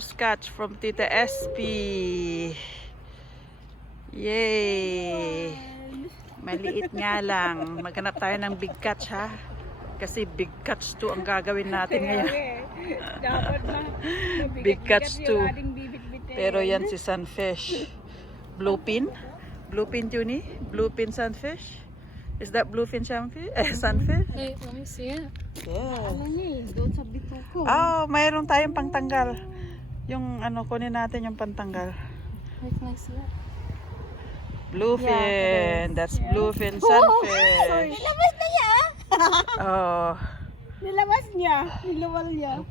first catch from Tita SP. Yay! Maliit nga lang. Maghanap tayo ng big catch ha. Kasi big catch 2 ang gagawin natin ngayon. Dapat na. Big catch 2. Pero yan si sunfish. Bluefin? Bluefin Junie? Bluefin sunfish? Is that bluefin sunfish? Sunfish? Wait, let me see it. Yeah. Ano niya eh, doon sa bituko. Oh, mayroon tayong pangtanggal. Yung ano, kunin natin yung pantanggal. Wait, can I see it? Bluefin. Yeah, That's bluefin sunfish. Nilabas na niya! Oh. Nilabas niya. Niluwal niya.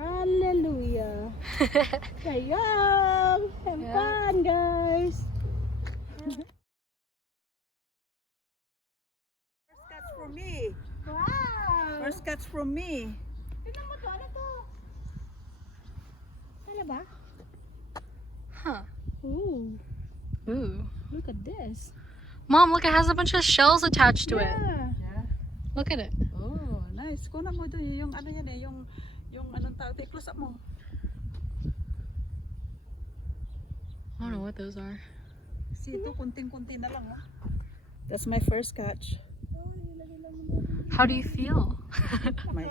Hallelujah. Sayang. Have fun, guys. First catch from me. Wow. First catch from me. Tignan mo to. Ano to? Ano ba? Huh. Ooh. Ooh. Look at this. Mom, look, it has a bunch of shells attached to it. Yeah. Look at it. Oh, nice. Kunan mo doon yung ano yan eh, yung anong tawag, close up mo. I don't know what those are. See, ito kunting-kunti na lang. Oh. That's my first catch. How do you feel? My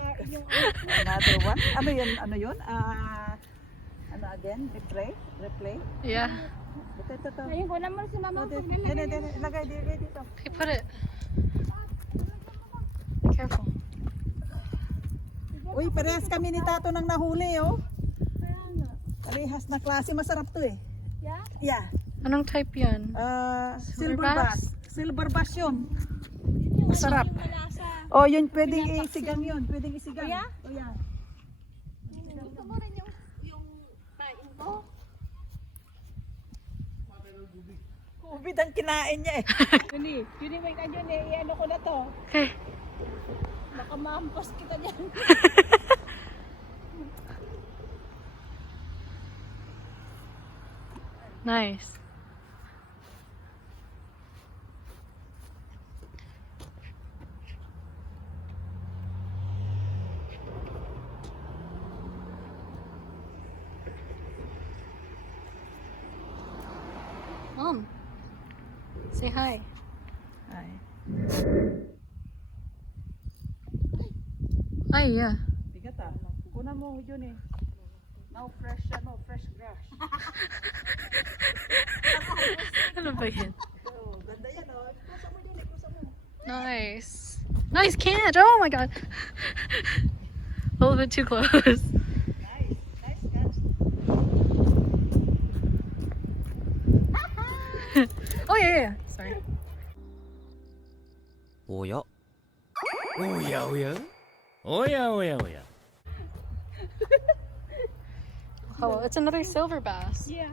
another one. Ano yun? Ano yun? Ano again? Replay? Yeah. Ito. Ayun ko naman si mama. Lagay dito. Okay, put it. Be careful. Uy, parehas kami ni Tato nang nahuli, oh. Parehas na klase. Masarap to eh. Yeah? Yeah. Anong type yan? Silver Silver bass? bass. Silver bass yun. Masarap. Yung malasa. Oh, yun pwedeng isigang yun. Pwedeng isigang. Oh, yeah? Oh, yeah. Gusto mo rin yung kain ko? Ubid ang kinain niya eh. Yun may kanyo eh. Ano ko na to. Okay. Baka mahampas kita dyan. Nice. Mom, say hi. Ay. Hi, yeah. Bigat ah. Kunan mo yun eh. Now fresh grass. Ano ba yan? Oh, ganda yan oh. Kusa mo yun eh, kusa mo. Nice. Nice catch. Oh my god. A little bit too close. Nice catch. Oh yeah. Sorry. おやおやおやおやおやおや Oh, it's another silver bass. Yeah.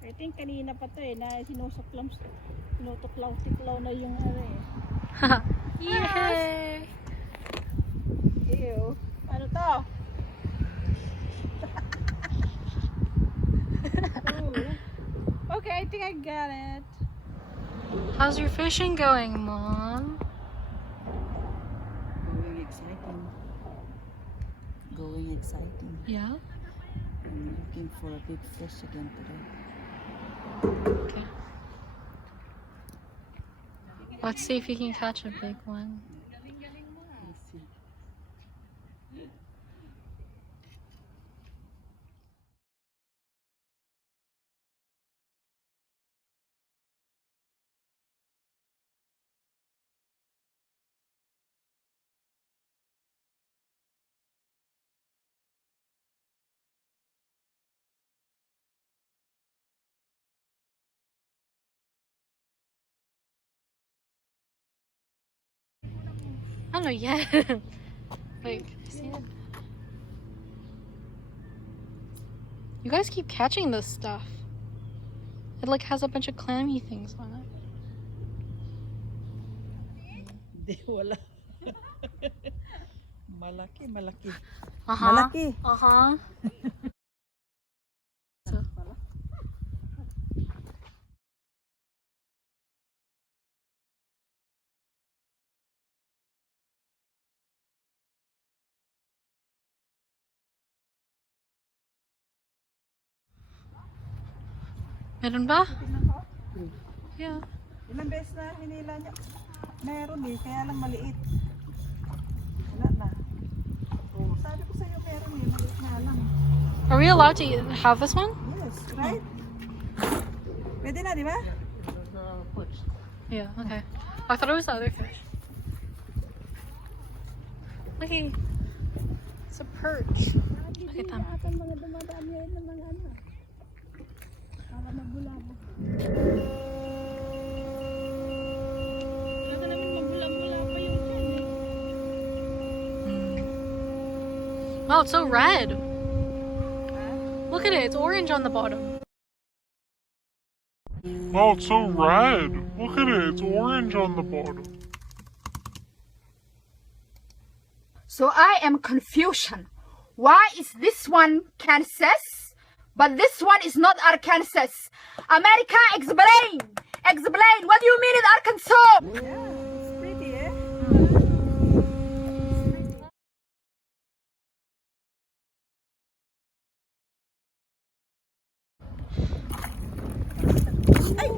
I think kanina pa to eh, na tiklaw na yung ano eh. Yay! Ew. Ano to? Okay, I think I got it. How's your fishing going, Mom? Going exciting. Yeah? I'm looking for a big fish again today. Okay. Let's see if you can catch a big one. I don't know yet. Like, see it? You guys keep catching this stuff. It like has a bunch of clammy things on it. Hindi, wala. Malaki, malaki. Uh-huh. Malaki. Uh-huh. So. Meron ba? Yeah. Ilang beses na hinila niya. Meron eh, kaya lang maliit. Wala na. Oh, sabi ko sa'yo meron eh, maliit na lang. Are we allowed to have this one? Yes, right? Pwede na, di ba? Yeah, okay. I thought it was the other fish. Okay. It's a perch. Look at them. Mga dumadaan yun ng mga ano. Para magbulabog. Baka namin magbulabula pa yung dyan eh. Wow, it's so red. Look at it. It's orange on the bottom. Oh, it's so red. Look at it. It's orange on the bottom. So I am confusion. Why is this one Kansas, but this one is not Arkansas? America, explain! Explain! What do you mean in Arkansas? Yeah, it's pretty eh. Ay!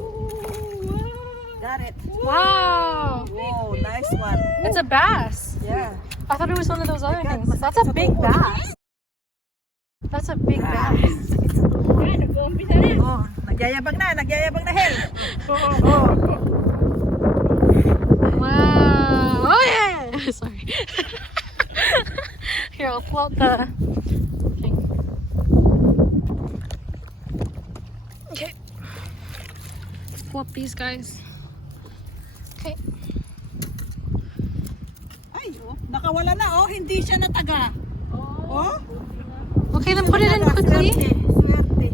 Got it. Wow. Whoa, nice one. It's a bass. Yeah. I thought it was one of those other God, things. That's a big bass. That's a big bass. Oh, nagyayabang na, Hel. Oh. Wow. Oh yeah. Sorry. Here, I'll pull out the thing. Okay. Let's pull up these guys. Okay. Ay, oh, nakawala na oh, hindi siya nataga. Oh. Okay, then put it in quickly. Swerte.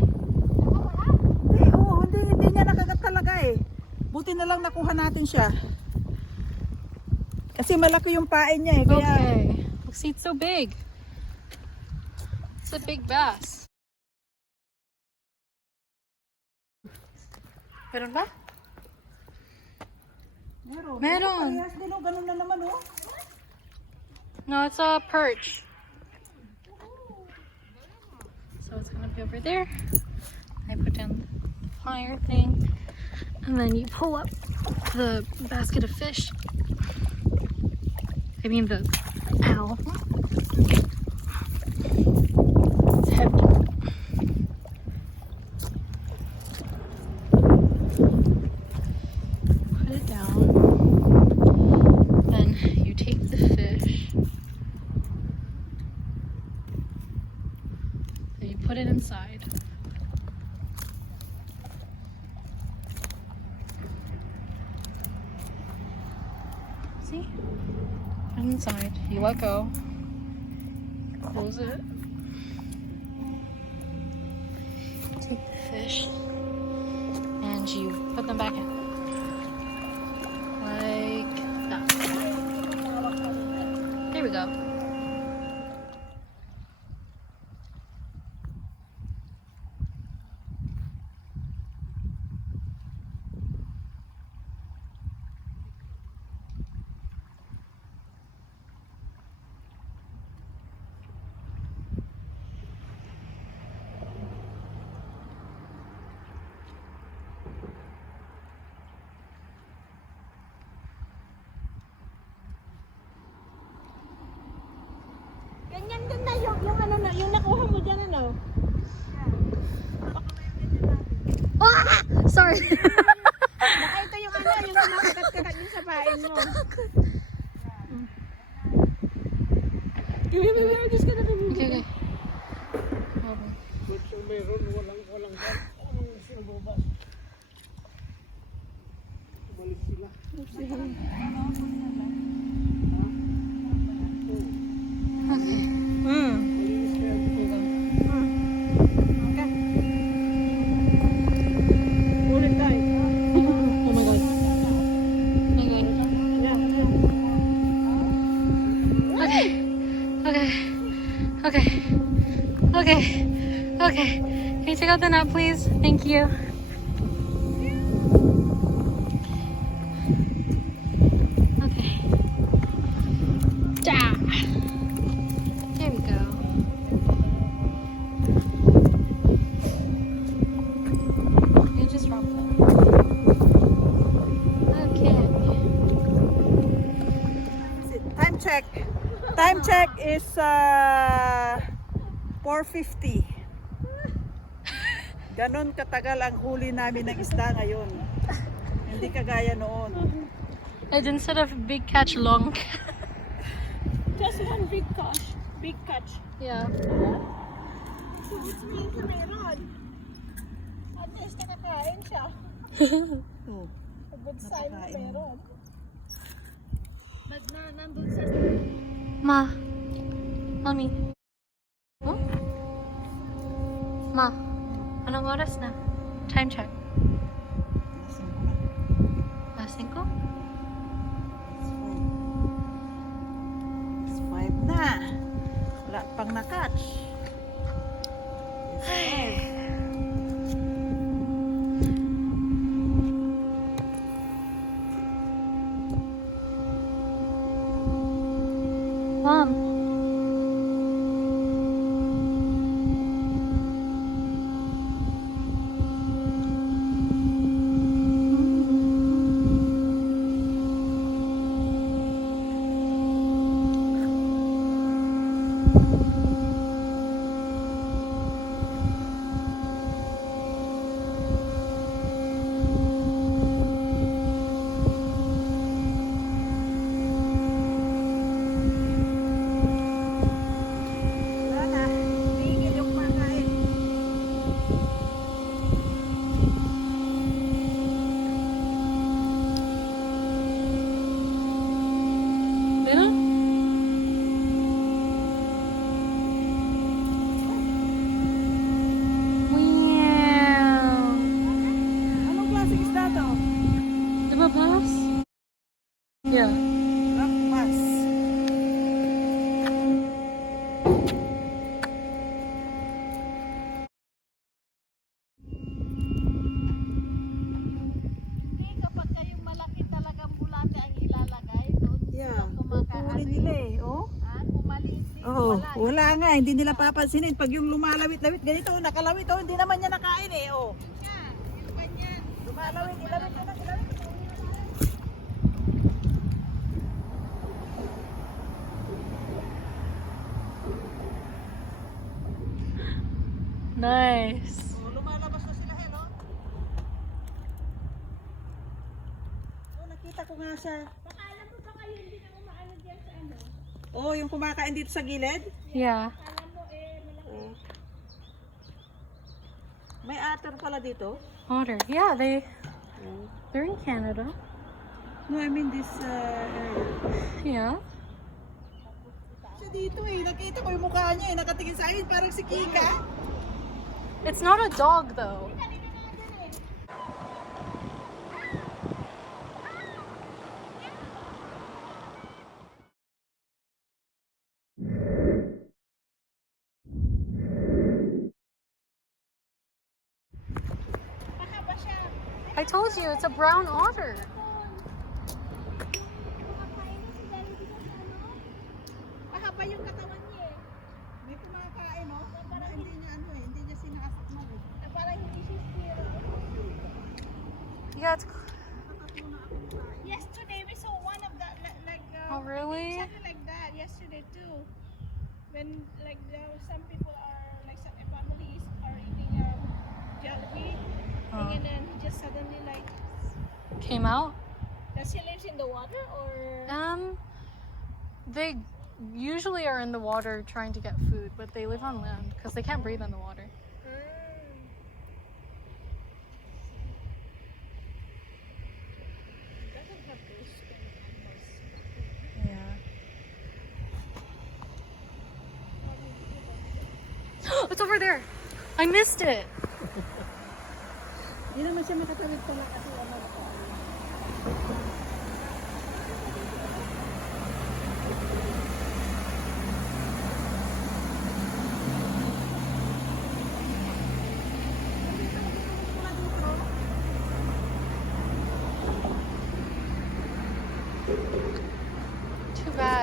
Hindi niya nakagat talaga eh. Buti na lang nakuha natin siya. Kasi malaki yung pain niya eh. Kaya... Okay. Look, see, it's so big. It's a big bass. Meron ba? Meron. Parehas din oh, ganun na naman oh. No, it's a perch. So it's gonna be over there. I put down the fire thing, and then you pull up the basket of fish. I mean the owl. It's heavy. Put it down. Then you take the fish. Then you put it inside. See? Put it inside. You let go. Close it. Take the fish. And you put them back in. Like that. There we go. Ganyan din na yung ano na, yung nakuha mo dyan ano. Ah! Sorry. Baka ito yung ano, yung nakagat-kagat din sa pain mo. Just gonna be Okay, okay. take out the net, please? Thank you. Okay. Da. There we go. You just dropped that. Okay. Time check. Time check is 4:50. Ganon katagal ang huli namin ng isda ngayon. Hindi kagaya noon. And instead of big catch, long. Just one big catch. Big catch. Yeah. So which means meron. At least nakakain siya. Oh, A good sign meron. But nandun sa... Ma. Mommy. Oh? Ma. Anong oras na? Time check. Alas 5? it's 5 na. Wala pang na-catch. It's 5. Mom. Wala na. Tigil yung kumakain. Yeah? Wow. Anong klaseng isda to? Di ba, boss? Yeah. Rock bass. Hindi kapag kayong malaki talagang bulate ang ilalagay doon. Yeah. Kumakain. Huli nila eh. Oh. Kung maliit din, Oh, wala. wala nga, hindi nila papansinin pag yung lumalawit-lawit ganito, nakalawit oh, hindi naman niya nakain eh, oh. Yan, yung ganyan. Lumalawit, ilawit na, ilawit. Nice. Oh, lumalabas na sila, hello. Oh, nakita ko nga siya. Baka alam mo ba kayo hindi na umaano dyan sa ano? Oh, yung kumakain dito sa gilid. Yeah. Alam mo malaki. Oh. May otter pala dito. Otter. Yeah, they're in Canada. No, I mean this area. Yeah. Siya dito eh, nakita ko yung mukha niya eh, nakatingin sa akin parang si Kika. It's not a dog though. Mahaba siya. I told you it's a brown otter. Mahaba yung katawan niya eh. May kumakain oh, parang hindi niya ano eh, hindi niya sinakasakmal eh. Parang hindi siya squirrel. Yeah. It's... Yesterday we saw one of that like Oh really? something like that yesterday too. When like some people are like some families are eating jelly, and then he just suddenly like. Came out. Does he live in the water or? They usually are in the water trying to get food, but they live on land because they can't breathe in the water. Doesn't have those kind of animals. Yeah. It's over there. I missed it. Hindi naman siya makatawid pala kasi ano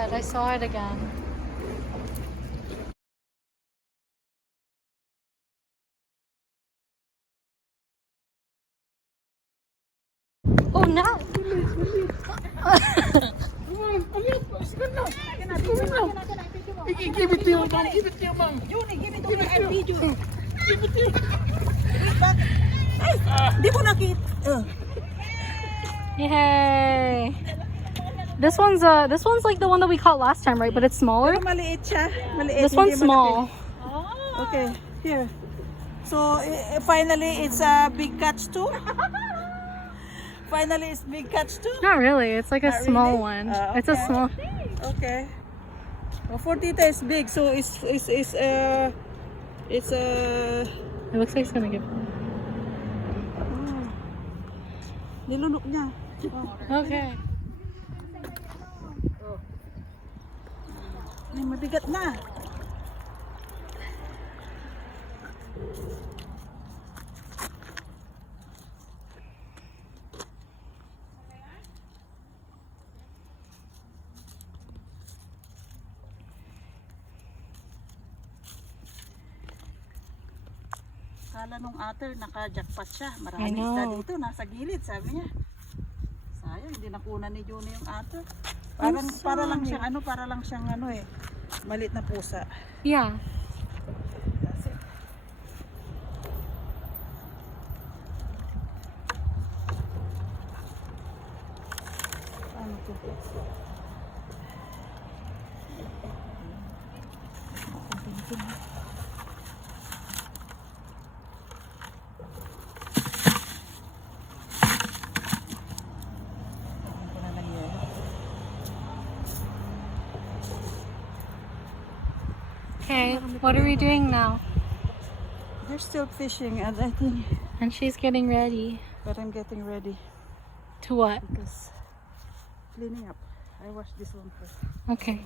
it. I saw it again. Oh no! Give it to you, mom. Give it to you, mom. Juni, give it to me and video. Give it to you. Ay, di ko nakita. Yay! This one's like the one that we caught last time, right? But it's smaller. Pero maliit siya. Maliit. This one's hindi malaki. small. Okay, here. So finally, it's a big catch too. Finally, it's big catch too. Not really. It's like a Not small really? one. Ah, It's a okay. small. Okay. Well, for Tita is big, so it's It looks like it's gonna give. nilunok niya. Okay. Ay, mabigat na. Kala nung otter, naka-jackpot siya. I Maraming know. isda dito, nasa gilid, sabi niya. Sayang, hindi nakunan ni Juni yung otter. Para lang siyang maliit na pusa. Yeah. That's it. Ano to? Okay. What are we doing now? They're still fishing, and I think, And she's getting ready. but I'm getting ready To what? because cleaning up. I wash this one first. Okay.